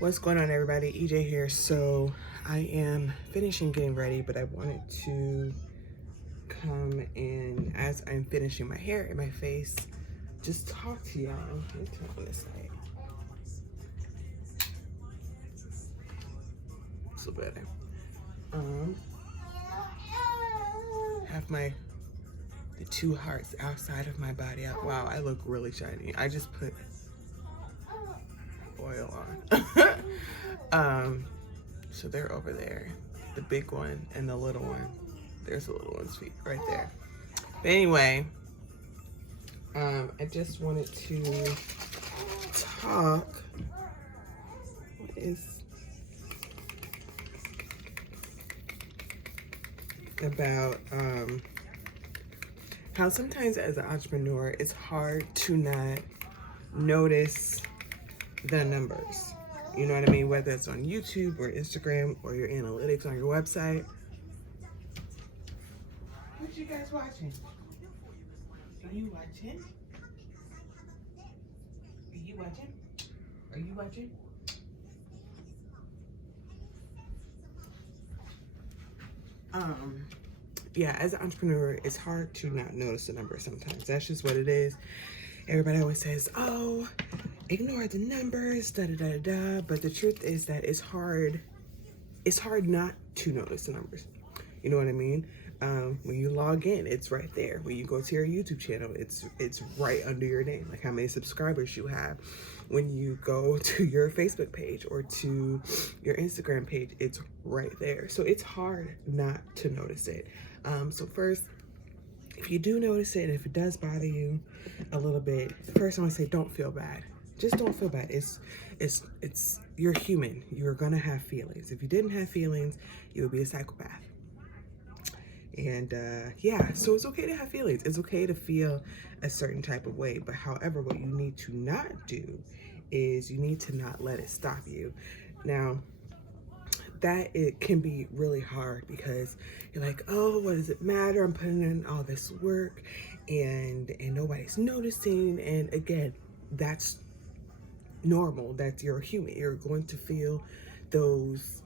What's going on, everybody? EJ here. So I am finishing getting ready, but I wanted to come and, as I'm finishing my hair and my face, just talk to y'all. Let me turn on this light. So better. Have the two hearts outside of my body out. Wow, I look really shiny. I just put oil on. So they're over there, the big one and the little one. There's the little one's feet right there. But anyway, I just wanted to talk. About how sometimes as an entrepreneur, it's hard to not notice the numbers. You know what I mean? Whether it's on YouTube or Instagram or your analytics on your website. What you guys watching? Are you watching? Are you watching? Are you watching? Yeah, as an entrepreneur, it's hard to not notice the numbers sometimes. That's just what it is. Everybody always says, oh, ignore the numbers, da-da-da-da. But the truth is that it's hard not to notice the numbers. You know what I mean? When you log in, it's right there. When you go to your YouTube channel, it's right under your name, like how many subscribers you have. When you go to your Facebook page or to your Instagram page, it's right there. So it's hard not to notice it. So first, if you do notice it, and if it does bother you a little bit, first I want to say, don't feel bad. Just don't feel bad. You're human. You're gonna have feelings. If you didn't have feelings, you would be a psychopath. And yeah, so it's okay to have feelings. It's okay to feel a certain type of way. But however, what you need to not do is you need to not let it stop you. Now, that it can be really hard because you're like, oh, what does it matter? I'm putting in all this work and nobody's noticing. And again, that's normal. That's, you're human. You're going to feel those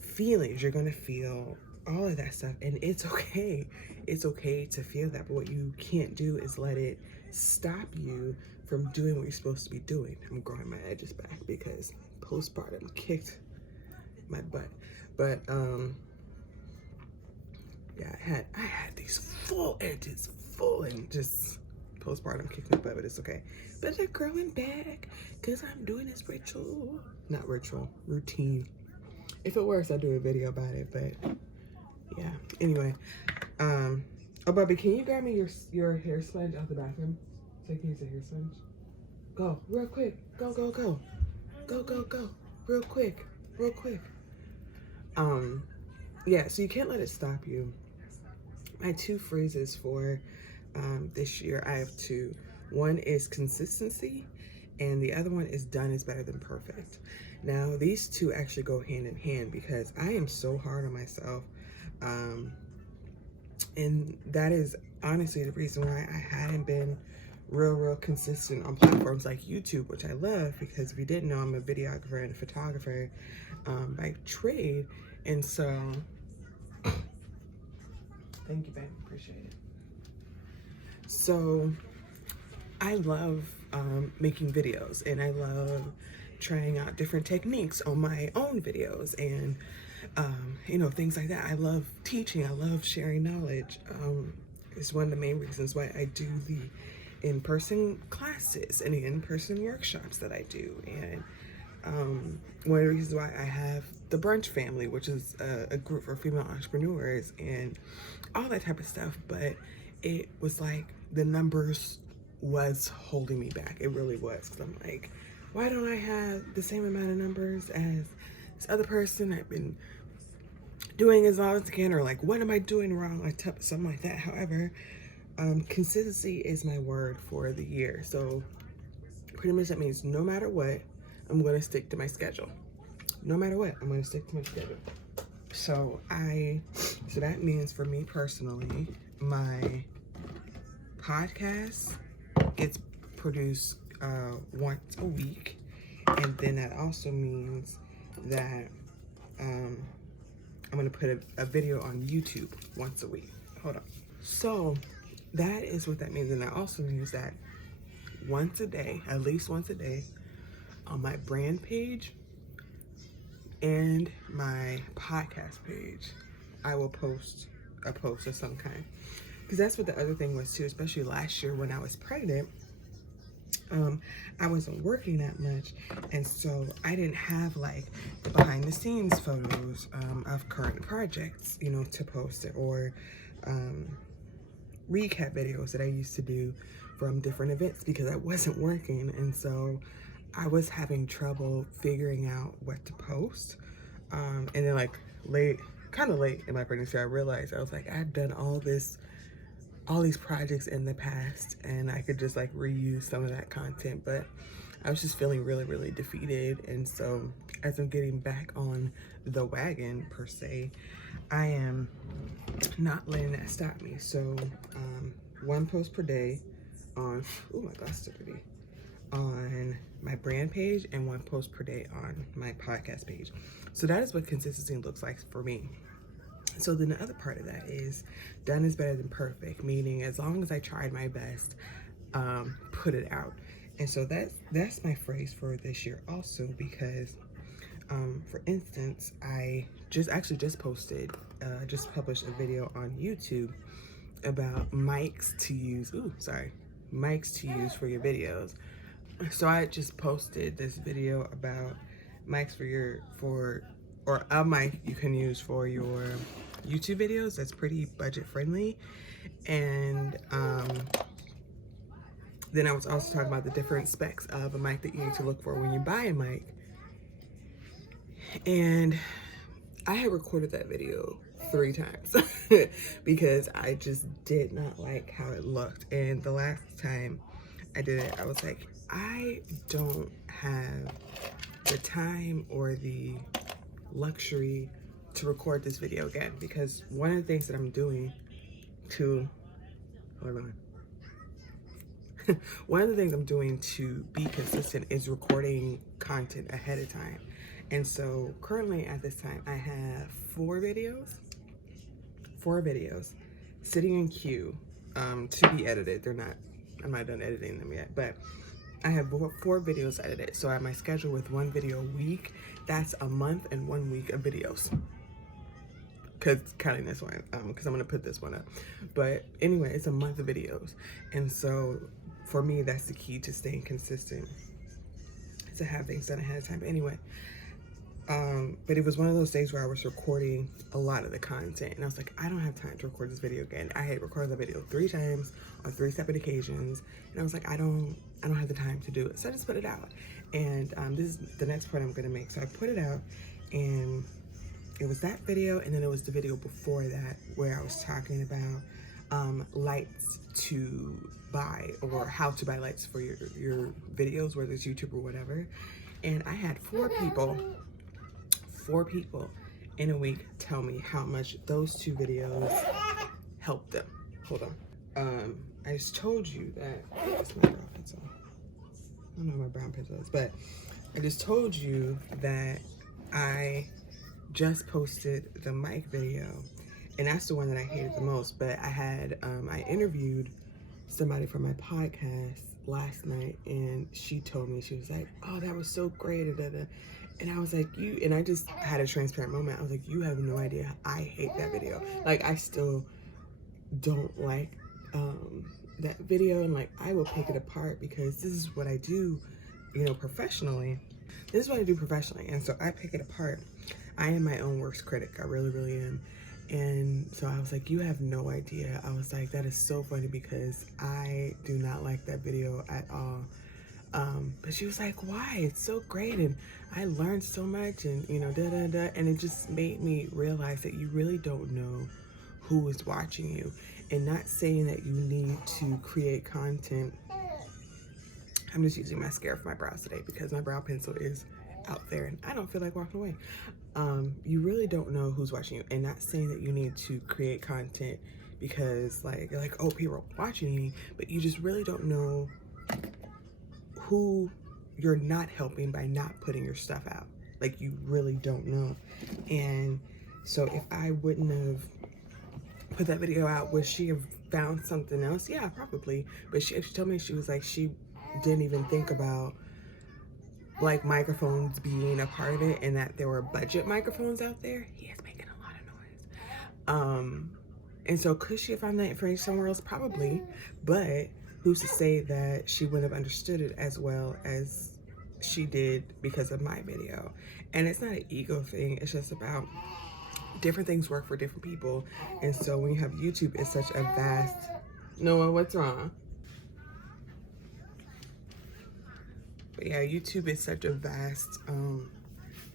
feelings. You're going to feel all of that stuff, and it's okay. It's okay to feel that, but what you can't do is let it stop you from doing what you're supposed to be doing. I'm growing my edges back because postpartum kicked my butt. But yeah, I had these full edges, and just postpartum kicked my butt, but it's okay. But they're growing back because I'm doing this routine. If it works, I'll do a video about it, but yeah, anyway. Oh, Bubby, can you grab me your hair sponge out the bathroom? So I can use a hair sponge. Go, real quick. Go. Go. Real quick. Yeah, so you can't let it stop you. My two phrases for this year, I have two. One is consistency, and the other one is done is better than perfect. Now, these two actually go hand in hand because I am so hard on myself. And that is honestly the reason why I hadn't been real consistent on platforms like YouTube, which I love because if you didn't know, I'm a videographer and a photographer by trade. And so, thank you, babe, appreciate it. So I love making videos, and I love trying out different techniques on my own videos and you know, things like that. I love teaching. I love sharing knowledge. It's one of the main reasons why I do the in-person classes and the in-person workshops that I do. And one of the reasons why I have the Brunch Family, which is a group for female entrepreneurs and all that type of stuff. But it was like the numbers was holding me back. It really was. Because I'm like, why don't I have the same amount of numbers as this other person? I've been doing as long as I can, or like, what am I doing wrong? Like something like that. However, consistency is my word for the year. So pretty much that means no matter what, I'm going to stick to my schedule. No matter what, I'm going to stick to my schedule. So that means for me personally, my podcast gets produced once a week, And then that also means that I'm gonna put a video on YouTube once a week. Hold on. So that is what that means. And that also means that once a day, at least once a day, on my brand page and my podcast page, I will post a post of some kind. Because that's what the other thing was too, especially last year when I was pregnant. I wasn't working that much, and so I didn't have like the behind the scenes photos of current projects, you know, to post it, or recap videos that I used to do from different events because I wasn't working. And so I was having trouble figuring out what to post. And then like kind of late in my pregnancy, I realized, I was like, I've done all these projects in the past and I could just like reuse some of that content, but I was just feeling really, really defeated. And so as I'm getting back on the wagon per se, I am not letting that stop me. So one post per day on, oh my gosh, so pretty, on my brand page, and one post per day on my podcast page. So that is what consistency looks like for me. So then the other part of that is done is better than perfect, meaning as long as I tried my best, put it out. And so that's my phrase for this year also, because for instance, I just published a video on YouTube about mics to use for your videos. So I just posted this video about mics or a mic you can use for your YouTube videos that's pretty budget friendly. And then I was also talking about the different specs of a mic that you need to look for when you buy a mic. And I had recorded that video 3 times because I just did not like how it looked. And the last time I did it, I was like, I don't have the time or the luxury to record this video again, because one of the things that I'm doing to be consistent is recording content ahead of time. And so currently at this time I have 4 videos sitting in queue to be edited. I'm not done editing them yet, but I have 4 videos edited. So I have my schedule with 1 video a week. That's a month and 1 week of videos. Cause counting this one, cause I'm gonna put this one up. But anyway, it's a month of videos. And so for me, that's the key to staying consistent, to have things done ahead of time. But anyway, but it was one of those days where I was recording a lot of the content and I was like, I don't have time to record this video again. I had recorded the video 3 times on 3 separate occasions. And I was like, I don't have the time to do it. So I just put it out. And this is the next point I'm gonna make. So I put it out, and it was that video, and then it was the video before that where I was talking about lights to buy, or how to buy lights for your videos, whether it's YouTube or whatever. And I had 4 people in a week tell me how much those 2 videos helped them. Hold on. I just told you that, that's my brown pencil. I don't know where my brown pencil is, but I just told you that I just posted the mic video, and that's the one that I hated the most. But I interviewed somebody from my podcast last night, and she told me, she was like, oh, that was so great, and I was like, and I just had a transparent moment. I was like, you have no idea, I hate that video. Like, I still don't like that video, and like, I will pick it apart because this is what I do, you know, professionally. This is what I do professionally, and so I pick it apart. I am my own worst critic. I really, really am. And so I was like, you have no idea. I was like, that is so funny because I do not like that video at all. But she was like, why? It's so great, and I learned so much, and you know, and it just made me realize that you really don't know who is watching you. And not saying that you need to create content. I'm just using mascara for my brows today because my brow pencil is out there and I don't feel like walking away. You really don't know who's watching you, and not saying that you need to create content because like you're like, oh, people are watching me, but you just really don't know who you're not helping by not putting your stuff out. Like, you really don't know. And so if I wouldn't have put that video out, would she have found something else? Yeah, probably. But she told me, she was like, she didn't even think about like microphones being a part of it, and that there were budget microphones out there. He is making a lot of noise. And so could she have found that information somewhere else? Probably. But who's to say that she wouldn't have understood it as well as she did because of my video? And it's not an ego thing. It's just about different things work for different people. And so when you have YouTube, it's such a vast... Noah, what's wrong? But yeah, YouTube is such a vast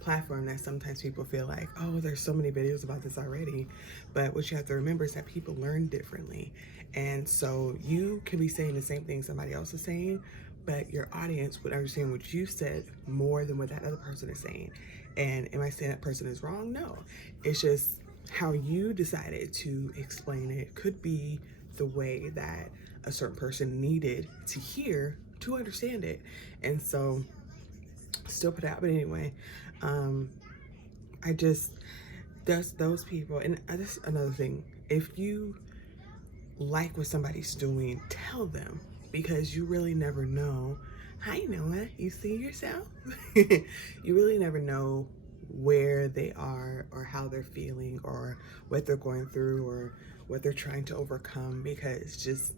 platform that sometimes people feel like, oh, there's so many videos about this already. But what you have to remember is that people learn differently. And so you can be saying the same thing somebody else is saying, but your audience would understand what you said more than what that other person is saying. And am I saying that person is wrong? No. It's just how you decided to explain it could be the way that a certain person needed to hear to understand it. And so still put it out. But anyway, I just, those people, and this is another thing. If you like what somebody's doing, tell them, because you really never know. Hi, Noah, you see yourself? You really never know where they are or how they're feeling or what they're going through or what they're trying to overcome, because just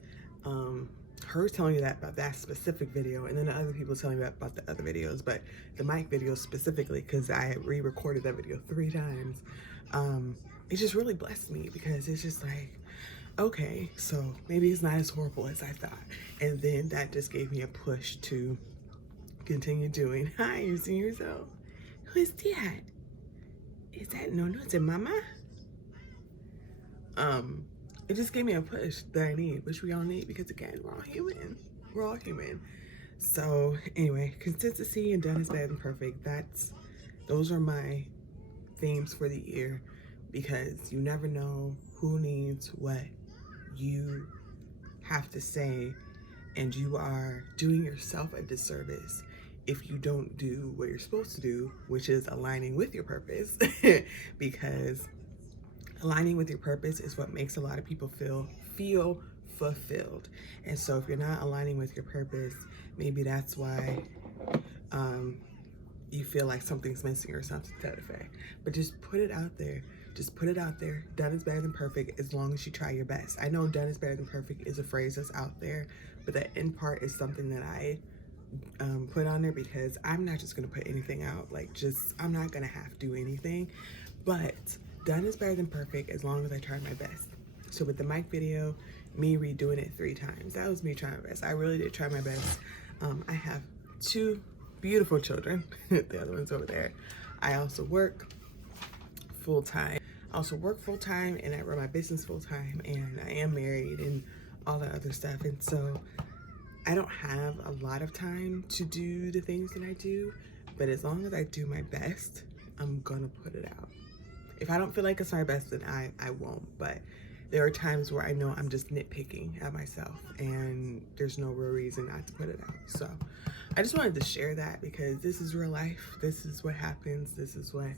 her telling you that about that specific video, and then the other people telling you about the other videos, but the mic video specifically, because I re-recorded that video 3 times, it just really blessed me, because it's just like, okay, so maybe it's not as horrible as I thought. And then that just gave me a push to continue doing. Hi, you see yourself? Who is that? Is that no, is it Mama? It just gave me a push that I need, which we all need, because again, we're all human. We're all human. So anyway, consistency and done is better than perfect. Those are my themes for the year, because you never know who needs what you have to say, and you are doing yourself a disservice if you don't do what you're supposed to do, which is aligning with your purpose. Because aligning with your purpose is what makes a lot of people feel fulfilled. And so if you're not aligning with your purpose, maybe that's why you feel like something's missing or something to that effect. But just put it out there. Just put it out there. Done is better than perfect, as long as you try your best. I know done is better than perfect is a phrase that's out there, but that end part is something that I put on there, because I'm not just gonna put anything out. Like, I'm not gonna have to do anything. But done is better than perfect, as long as I try my best. So with the mic video, me redoing it 3 times, that was me trying my best. I really did try my best. I have 2 beautiful children. The other one's over there. I also work full-time. And I run my business full-time, and I am married and all that other stuff. And so I don't have a lot of time to do the things that I do, but as long as I do my best, I'm gonna put it out. If I don't feel like it's my best, then I won't. But there are times where I know I'm just nitpicking at myself, and there's no real reason not to put it out. So I just wanted to share that, because this is real life. This is what happens. This is what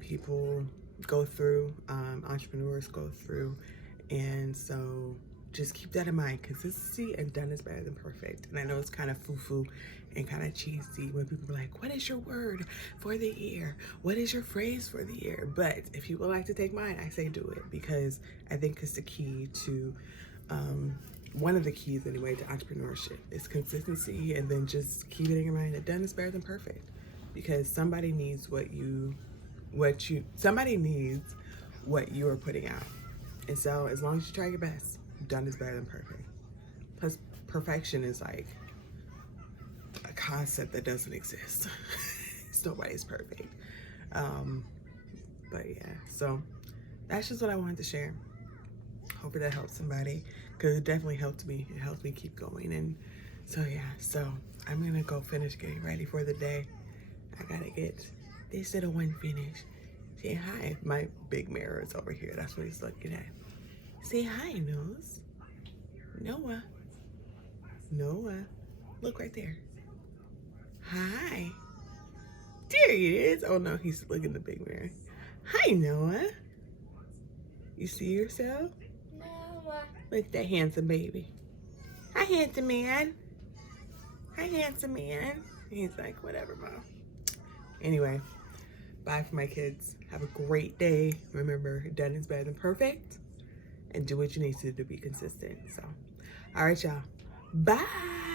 people go through, entrepreneurs go through. And so just keep that in mind. Consistency and done is better than perfect. And I know it's kind of foo-foo and kind of cheesy when people are like, what is your word for the year? What is your phrase for the year? But if you would like to take mine, I say do it, because I think it's the key to, one of the keys anyway, to entrepreneurship is consistency. And then just keep it in your mind that done is better than perfect, because somebody needs what you are putting out. And so as long as you try your best, done is better than perfect. Plus, perfection is like a concept that doesn't exist. Nobody's perfect. But yeah, so that's just what I wanted to share. Hopefully that helps somebody, because it definitely helped me. It helped me keep going. And so yeah, so I'm gonna go finish getting ready for the day. I gotta get this little one finished. Say hi. My big mirror is over here. That's what he's looking at. Say hi, Nose. Noah. Noah. Look right there. Hi. There he is. Oh no, he's looking in the big mirror. Hi, Noah. You see yourself? Noah. Look at that handsome baby. Hi, handsome man. Hi, handsome man. He's like, whatever, Mom. Anyway, bye for my kids. Have a great day. Remember, done is better than perfect. And do what you need to do to be consistent. So, all right, y'all. Bye.